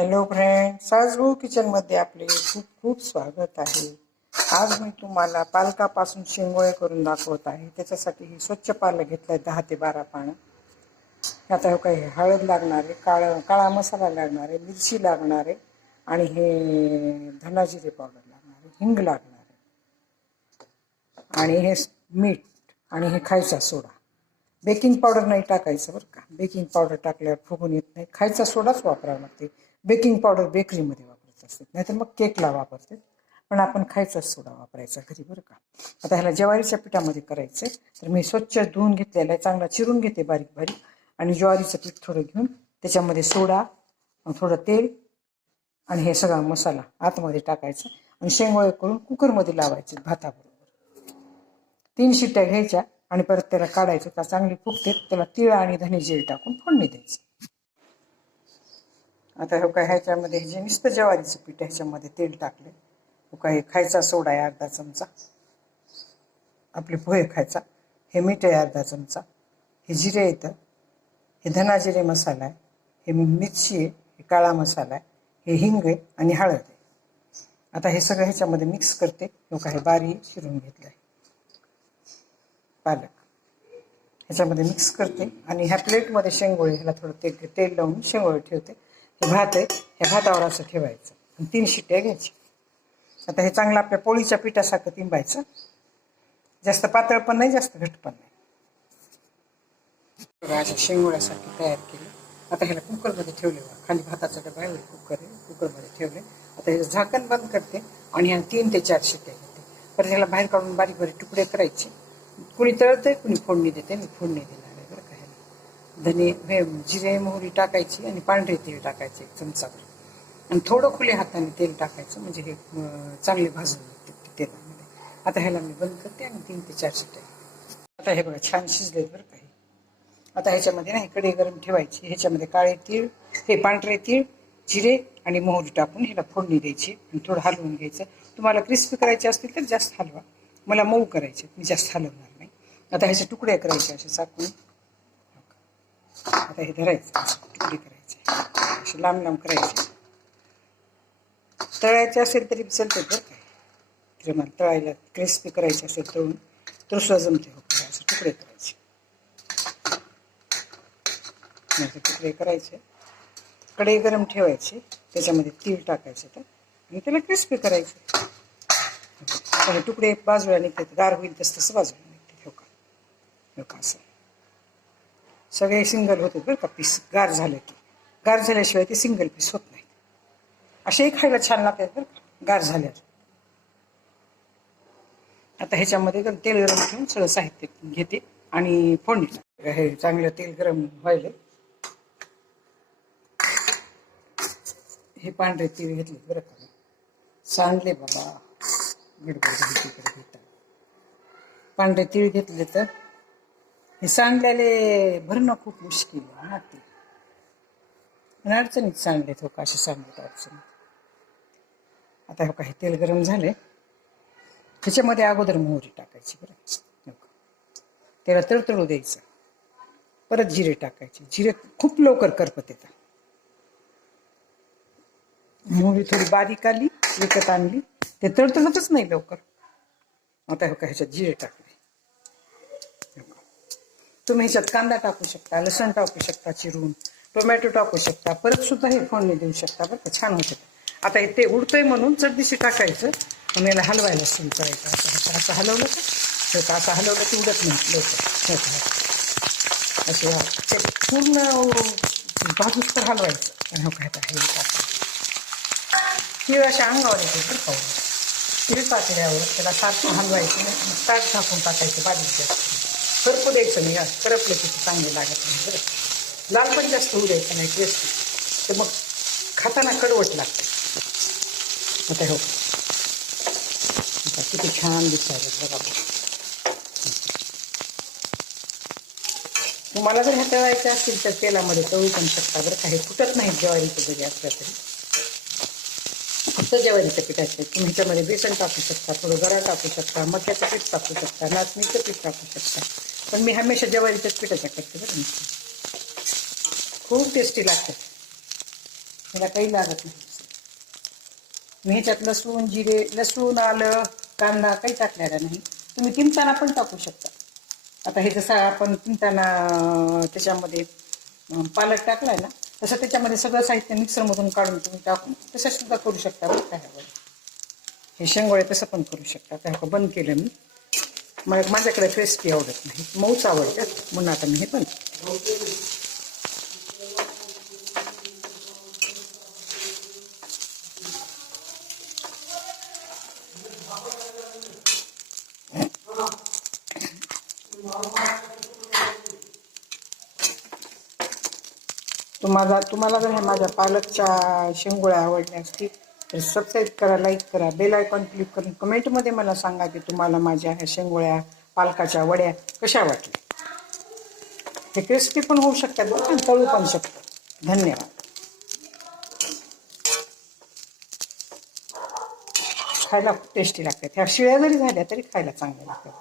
Hello friend साजगो किचनमध्ये आपले खूप खूप स्वागत आहे. आज मी तुम्हाला पालकापासून शिंगोळे करून दाखवत आहे. त्याच्यासाठी ही स्वच्छ पालक घेतलं आहे दहा ते बारा पानं. आता हे काही हळद लागणार आहे काळा काळा मसाला लागणार आहे मिरची लागणार आहे आणि हे धनाजिरे पावडर लागणार आहे हिंग लागणार. आहे आणि हे मीठ आणि हे खायचा सोडा. बेकिंग पावडर नाही टाकायचं बरं का. बेकिंग पावडर टाकल्यावर फुगून येत नाही. खायचा सोडाच वापरावा लागते. बेकिंग पावडर बेकरीमध्ये वापरत असते. नाहीतर मग केकला वापरते. पण आपण खायचा सोडा वापरायचा घरी बरं का. आता ह्याला ज्वारीच्या पिठामध्ये करायचं तर मी स्वच्छ धुवून घेतलेला आहे. चांगला चिरून घेते बारीक बारीक. आणि ज्वारीचं पीठ थोडं घेऊन त्याच्यामध्ये सोडा थोडं तेल आणि हे सगळा मसाला आतमध्ये टाकायचा. आणि शेंगोळे करून कुकरमध्ये लावायचे भाताबरोबर. तीन शिट्ट्या घ्यायच्या. आणि परत त्याला काढायचं का चांगली फुगते त्याला तिळ आणि धने जिरे टाकून फोडणी द्यायचं. आता हो काय ह्याच्यामध्ये हे जे नुसतं ज्वारीचं पीठ ह्याच्यामध्ये तेल टाकले हो काय खायचा सोडा आहे अर्धा चमचा. आपले पोहे खायचा हे मीठ आहे अर्धा चमचा. हे जिरे येतं हे धना जिरे मसाला आहे हे मिरची आहे हे काळा मसाला आहे हे हिंग आहे आणि हळद आहे. आता हे सगळं ह्याच्यामध्ये मिक्स करते. लोक काय हे बारीक शिरून घेतलं आहे पालक. ह्याच्यामध्ये मिक्स करते आणि ह्या प्लेटमध्ये शेंगोळी ह्याला थोडं तेल तेल लावून शेंगोळी ठेवते. हे भात आहे ह्या भातावर असं ठेवायचं. आणि तीन शिट्ट्या घ्यायच्या आता हे चांगलं आपल्या पोळीच्या पिठासारखं तिंबायचं. जास्त पातळ पण नाही जास्त घट्ट पण नाही. अशा शेंगोळ्यासाठी तयार केली. आता ह्याला कुकरमध्ये ठेवले खाली भाताचा डबा आहे कुकर आहे कुकरमध्ये ठेवले. आता हे झाकण बंद करते आणि ह्या तीन ते चार शिट्ट्या घेते. परत ह्याला बाहेर काढून बारीक बारीक तुकडे करायचे. कुणी तळतंय कुणी फोडणी देते मी फोडणी देणार आहे बरं का ह्याला. धने हे जिरे मोहरी टाकायची आणि पांढरे तेल टाकायचे एक चमचाभर. आणि थोडं खुले हाताने तेल टाकायचं म्हणजे हे चांगले भाजून ते तेलामध्ये. आता ह्याला मी बंद करते आणि तीन ते चार शिट्ट्या आता हे बघा छान शिजलेत बरं का आता ह्याच्यामध्ये ना कडे गरम ठेवायची. ह्याच्यामध्ये काळे तीळ हे पांढरे तीळ जिरे आणि मोहरी टाकून ह्याला फोडणी द्यायची आणि थोडं हलवून घ्यायचं. तुम्हाला क्रिस्पी करायचे असतील तर जास्त हलवा. मला मऊ करायचे मी जास्त हलवणार आता ह्याचे तुकडे करायचे असे चाकून आता हे धरायचं तुकडे करायचे. असे लांब लांब करायचे. तळायचे असेल तरी चालते बरं काय जर मला तळायला क्रिस्पी करायचे असेल तळून तर सुद्धा जमते हो असे तुकडे करायचे. म्हणजे तुकडे करायचे कढई गरम ठेवायची त्याच्यामध्ये तीळ टाकायचे तर आणि त्याला क्रिस्पी करायचे. तुकडे बाजूला निघतात गार होईल तसं तसं बाजूला. हो सगळे सिंगल होते बरं का पीस गार झाले की गार झाल्याशिवाय ते सिंगल पीस होत नाही असेही खायला छान लागतात बरं का गार झाल्यावर आता ह्याच्यामध्ये तेल गरम ठेवून सगळं साहित्य घेते आणि फोडणी हे चांगलं तेल गरम व्हायला हे पांढरे तीळ घेतले बरं का. सांडले बाबा. गडबड घेतात पांढरे तीळ घेतले तर हे सांडलेले भरणं खूप मुश्किल आहे ना ते. पण अडचणीत सांगले तो हो, का सांगले अडचणीत. आता हो का हे तेल गरम झाले ह्याच्यामध्ये अगोदर मोहरी टाकायची बरं. त्याला तळतळू द्यायचं. परत जिरे टाकायचे. जिरे खूप लवकर करपत येतात. मोहरी थोडी बारीक आली विकत आणली. ते तळतळतच नाही लवकर. आता हो का ह्याच्यात जिरे टाकले. तुम्ही ह्याच्यात कांदा टाकू शकता लसण टाकू शकता चिरून टोमॅटो टाकू शकता परत सुद्धा हे फोडणी देऊ शकता बरं का छान होतं आता हे ते उडतंय म्हणून चटदिशी टाकायचं आणि याला हलवायला सुरू करायचं. असं असं असं हलवलं का? हो असं हलवलं की उडत नाही लवकर. असं. ते पूर्ण बाजूस तर हलवायचं. आणि हो काय हे तीळ अशा अंगावर येते बरं पाहू तीळ पातळ्यावर त्याला सारखं हलवायचं ताट झाकून टाकायचं बारीक जास्त. करपू द्यायचं नाही. असं करपलं की ते चांगले लागत नाही बरं. लाल पण जास्त होऊ द्यायचं नाही टेस्ट. तर मग खाताना कडवट लागते. आता हो. आता किती छान दिसायला बघा. तुम्हाला जर हे तळायचं असतील तर तेलामध्ये तळू पण शकता बरं काही फुटत नाही ज्वारीचं जरी असलं तरी. फक्त ज्वारीचं पीठ असते तुम्ही ह्याच्यामध्ये बेसन टाकू शकता थोडं गरा टाकू शकता मक्याचं पीठ टाकू शकता नाचणीचं पीठ टाकू शकता. पण मी हमेशा ज्वारीच्याच पिठाच्या करते बरं खूप टेस्टी लागतात मला काही लागत नाही. मी ह्याच्यात लसूण जिरे लसूण आलं कांदा काही टाकलेला नाही. तुम्ही किमताना पण टाकू शकता. आता हे जसं आपण किमताना त्याच्यामध्ये पालक टाकलाय ना तसं त्याच्यामध्ये सगळं साहित्य मिक्सरमधून काढून तुम्ही टाकून तसं सुद्धा करू शकता बरं हे शेंगोळे तसं पण करू शकता. त्या बंद केलं मी. मला माझ्याकडे क्रिस्पी आवडत नाही. मऊच आवडतात. म्हणून आता मी हे पण. तुम्हाला तुम्हाला जर ह्या माझ्या पालकच्या शेंगोळ्या आवडल्या असतील तर सबस्क्राईब करा लाईक करा बेल आयकॉन क्लिक करून कमेंटमध्ये मला सांगा की तुम्हाला माझ्या ह्या शेंगोळ्या पालकाच्या वड्या कशा वाटल्या. हे क्रिस्पी पण होऊ शकतात बरं तळू पण शकतात. धन्यवाद. खायला खूप टेस्टी लागतात. ह्या शिळ्या जरी झाल्या तरी खायला चांगल्या लागतात